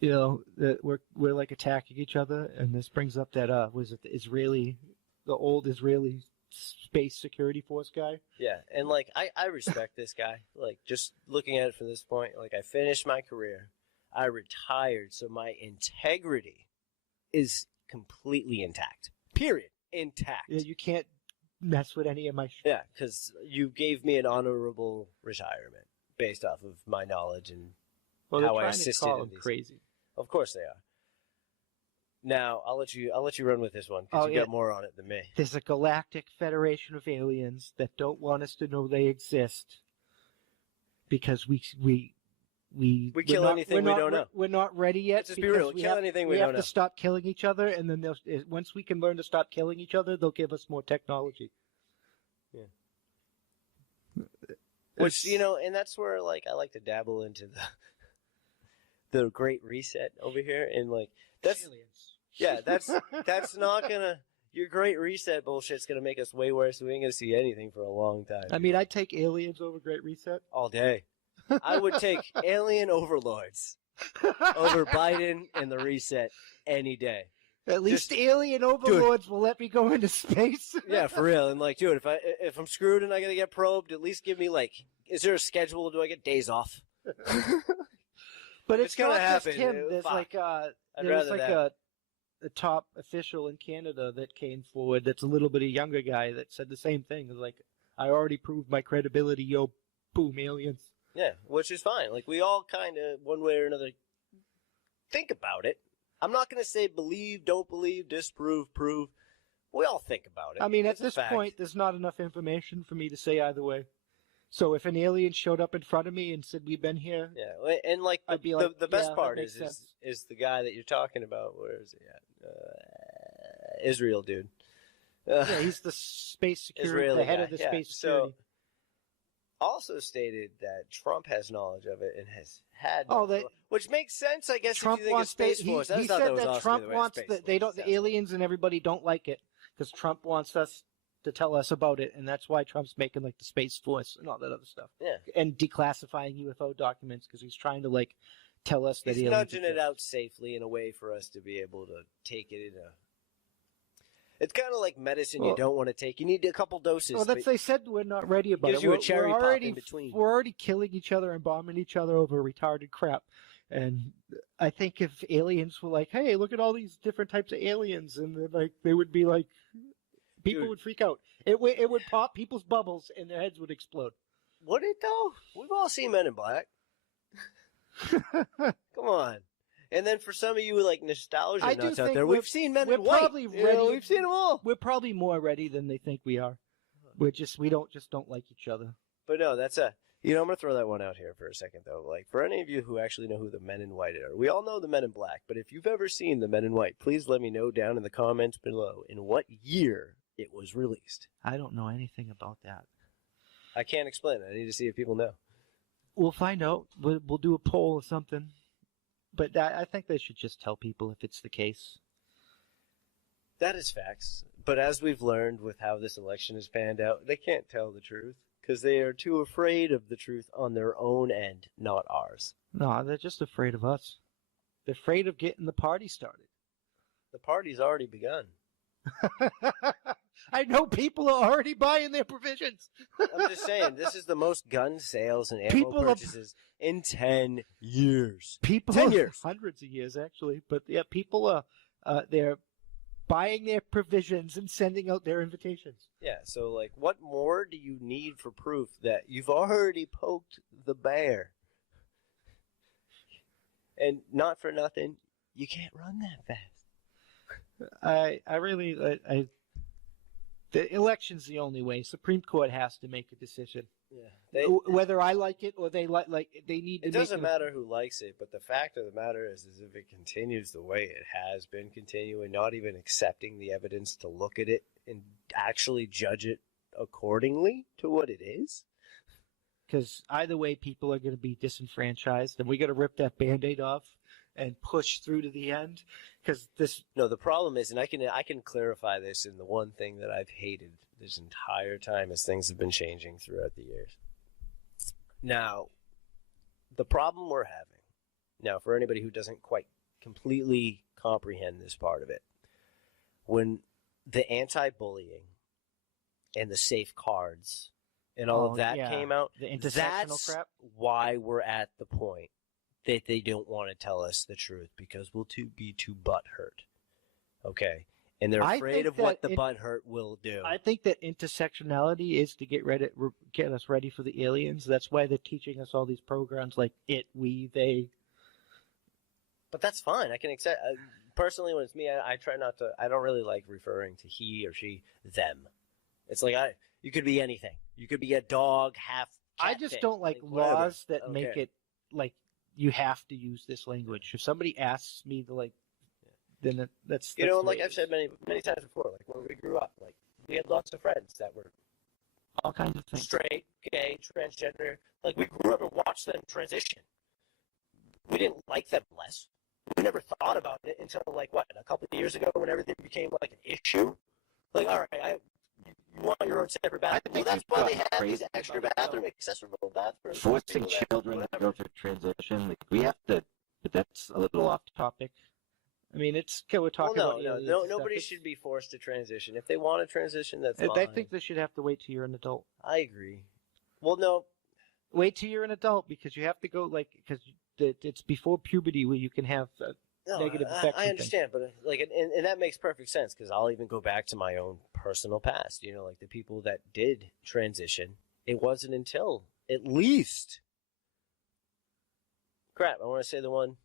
that we're like attacking each other, and this brings up that was it the old Israeli space security force guy? Yeah, and like I respect this guy. Like just looking at it from this point, like I finished my career, I retired, so my integrity is completely intact. Period. Intact. Yeah, you can't mess with any of my shit. Yeah, because you gave me an honorable retirement based off of my knowledge and how I assisted to call in him these. crazy. Of course they are. Now I'll let you run with this one because you got more on it than me. There's a galactic federation of aliens that don't want us to know they exist because we kill anything we don't know. We're not ready yet. Let's just be real. We kill anything we don't know. We have to stop killing each other, and then once we can learn to stop killing each other, they'll give us more technology. Yeah. Which, and that's where like I like to dabble into the Great Reset over here, and like that's aliens. Yeah, that's not gonna. Your Great Reset bullshit's gonna make us way worse. We ain't gonna see anything for a long time. I mean, I'd take aliens over Great Reset all day. I would take alien overlords over Biden and the reset any day. At least alien overlords will let me go into space. Yeah, for real. And like, dude, if I'm screwed and I gotta get probed, at least give me like, is there a schedule? Do I get days off? But it's gonna not happen. Just him. There's Fuck. a top official in Canada that came forward. That's a little bit a younger guy that said the same thing. It's like, I already proved my credibility. Yo, boom, aliens. Yeah, which is fine. Like, we all kind of, one way or another, think about it. I'm not going to say believe, don't believe, disprove, prove. We all think about it. I mean, at It's a this fact. point, there's not enough information for me to say either way. So if an alien showed up in front of me and said, we've been here... Yeah, and like, I'd be like, the best yeah, part that makes is the guy that you're talking about. Where is he at? Israel, dude. Yeah, he's the space security, Israeli the head guy. of the Yeah, space security. So, also stated that Trump has knowledge of it and has had, which makes sense, I guess. Trump if you think wants of Space Force. he said that Trump wants the aliens and everybody don't like it because Trump wants us to tell us about it, and that's why Trump's making like the Space Force and all that other stuff. Yeah, and declassifying UFO documents because he's trying to like tell us that he's nudging it out safely in a way for us to be able to take it in a. It's kind of like medicine you don't want to take. You need a couple doses. Well, they said we're not ready about it. Gives you a cherry pop in between. We're already killing each other and bombing each other over retarded crap. And I think if aliens were like, hey, look at all these different types of aliens, and they would be like, people would freak out. It would pop people's bubbles and their heads would explode. Would it though? We've all seen Men in Black. Come on. And then for some of you like nostalgia nuts out there, we've seen Men in White. Probably ready. We've seen them all. We're probably more ready than they think we are. We don't like each other. But no, that's I'm gonna throw that one out here for a second though. Like for any of you who actually know who the Men in White are, we all know the Men in Black. But if you've ever seen the Men in White, please let me know down in the comments below in what year it was released. I don't know anything about that. I can't explain it. I need to see if people know. We'll find out. We'll do a poll or something. But I think they should just tell people if it's the case. That is facts. But as we've learned with how this election has panned out, they can't tell the truth because they are too afraid of the truth on their own end, not ours. No, they're just afraid of us. They're afraid of getting the party started. The party's already begun. I know people are already buying their provisions. I'm just saying, this is the most gun sales and ammo purchases in 10 years. 10 years. Hundreds of years, actually. But yeah, people are they're buying their provisions and sending out their invitations. Yeah, so like, what more do you need for proof that you've already poked the bear? And not for nothing, you can't run that fast. The election's the only way. Supreme Court has to make a decision. Yeah, whether I like it or they they need. It doesn't matter who likes it, but the fact of the matter is if it continues the way it has been continuing, not even accepting the evidence to look at it and actually judge it accordingly to what it is. Because either way, people are going to be disenfranchised, and we got to rip that Band-Aid off and push through to the end. Because this. No, the problem is, and I can clarify this in the one thing that I've hated this entire time as things have been changing throughout the years. Now, the problem we're having Now, for anybody who doesn't quite completely comprehend this part of it, when the anti-bullying and the safe cards and all of that came out, the intersectional that's crap. why we're at the point that they don't want to tell us the truth because we'll be too butthurt. Okay? And they're afraid of what the butthurt will do. I think that intersectionality is to get us ready for the aliens. That's why they're teaching us all these programs like it, we, they. But that's fine. I can accept. Personally, when it's me, I try not to. I don't really like referring to he or she, them. It's like you could be anything. You could be a dog, half. I just don't like laws that make it like you have to use this language. If somebody asks me to then that's you know, like I've said many times before, like when we grew up, like we had lots of friends that were all kinds of things, straight, gay, transgender. Like we grew up and watched them transition. We didn't like them less. We never thought about it until a couple of years ago when everything became like an issue. Like, all right, you want your own separate bathroom. Well, that's why they have these extra bathroom, accessible bathrooms. Forcing children to go through transition, we have to. But that's a little off topic. I mean, we're talking about nobody should be forced to transition. If they want to transition, that's fine. I think they should have to wait till you're an adult. I agree. Well, no. Wait till you're an adult because you have to go because it's before puberty where you can have negative effects. I understand, but and that makes perfect sense because I'll even go back to my own personal past. You know, like the people that did transition, it wasn't until at least. Crap! I want to say the one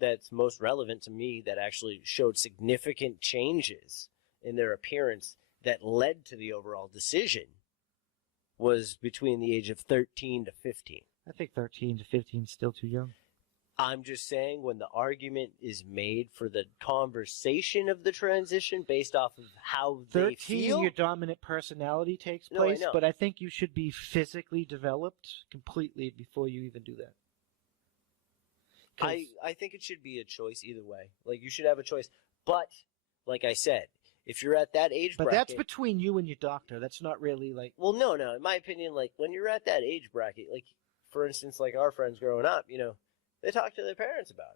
that's most relevant to me that actually showed significant changes in their appearance that led to the overall decision was between the age of 13 to 15. I think 13 to 15 is still too young. I'm just saying when the argument is made for the conversation of the transition based off of how they 13, feel. Your dominant personality takes place, but I think you should be physically developed completely before you even do that. I think it should be a choice either way. Like, you should have a choice. But, like I said, if you're at that age bracket... But that's between you and your doctor. That's not really like... Well, no. In my opinion, like, when you're at that age bracket, like, for instance, like our friends growing up, you know, they talk to their parents about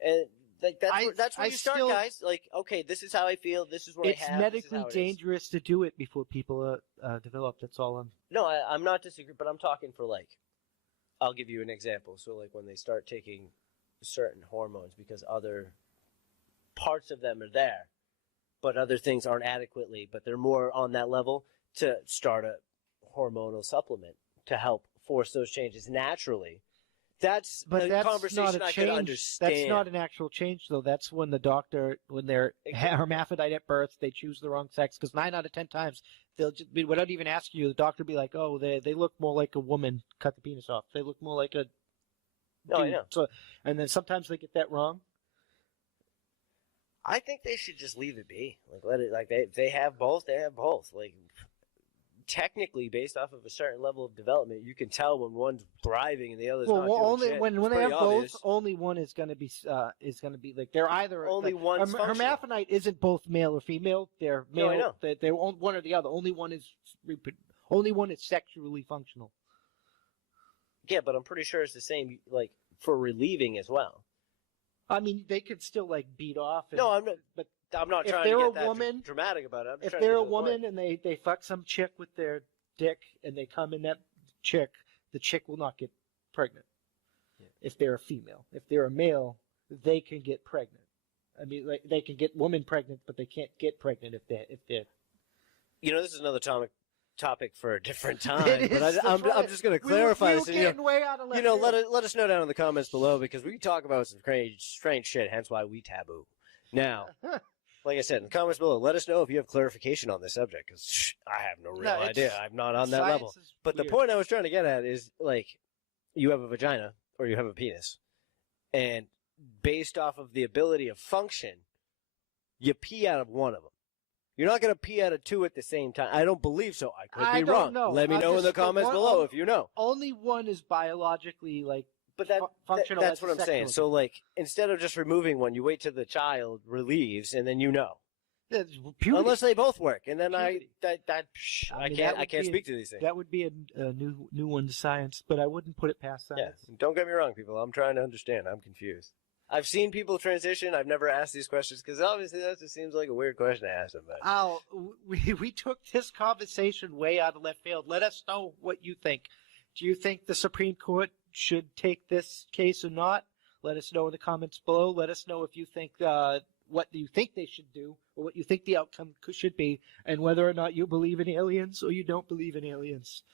it. And, like, that's where you start, guys. Like, okay, this is how I feel. This is what I have. It's medically dangerous to do it before people develop. That's all I'm... No, I'm not disagreeing, but I'm talking for, like... I'll give you an example. So, like, when they start taking certain hormones because other parts of them are there, but other things aren't adequately, but they're more on that level, to start a hormonal supplement to help force those changes naturally. That's a conversation I could understand. That's not an actual change, though. That's when the doctor, when they're hermaphrodite at birth, they choose the wrong sex. Because 9 out of 10 times, they'll just be, without even asking you, the doctor will be like, "Oh, they look more like a woman. Cut the penis off. They look more like a." No, I know. So, and then sometimes they get that wrong. I think they should just leave it be. Like, let it. Like they have both. They have both. Like, technically, based off of a certain level of development, you can tell when one's thriving and the other's not doing shit. When they have both, only one is going to be like they're either only like, one's hermaphrodite isn't both male or female. They're male. No, I know. They're one or the other. Only one is sexually functional. Yeah, but I'm pretty sure it's the same. Like for relieving as well. I mean, they could still like beat off. No, I'm not. But I'm not trying to get that dramatic about it. If they're a woman and they fuck some chick with their dick and they come in that chick, the chick will not get pregnant. Yeah. If they're a female. If they're a male, they can get pregnant. I mean, like they can get women pregnant, but they can't get pregnant if they're. You know, this is another topic for a different time. But I'm just going to clarify this. You know, let us know down in the comments below because we can talk about some strange shit. Hence why we taboo. Now. Like I said, in the comments below, let us know if you have clarification on this subject, because I have no real idea. I'm not on that level. But the point I was trying to get at is, like, you have a vagina, or you have a penis, and based off of the ability of function, you pee out of one of them. You're not going to pee out of two at the same time. I don't believe so. I could be wrong. Let me know in the comments below if you know. Only one is biologically, like, but that's what I'm saying. So, like, instead of just removing one, you wait till the child relieves, and then you know. That's puberty. Unless they both work, and then I Puberty. mean, can't speak to these things. That would be a new one to science, but I wouldn't put it past Yeah, science. don't get me wrong, people. I'm trying to understand. I'm confused. I've seen people transition. I've never asked these questions because obviously that just seems like a weird question to ask somebody. Oh, we took this conversation way out of left field. Let us know what you think. Do you think the Supreme Court should take this case or not? Let us know in the comments below. Let us know if you think what you think they should do or what you think the outcome should be, and whether or not you believe in aliens or you don't believe in aliens.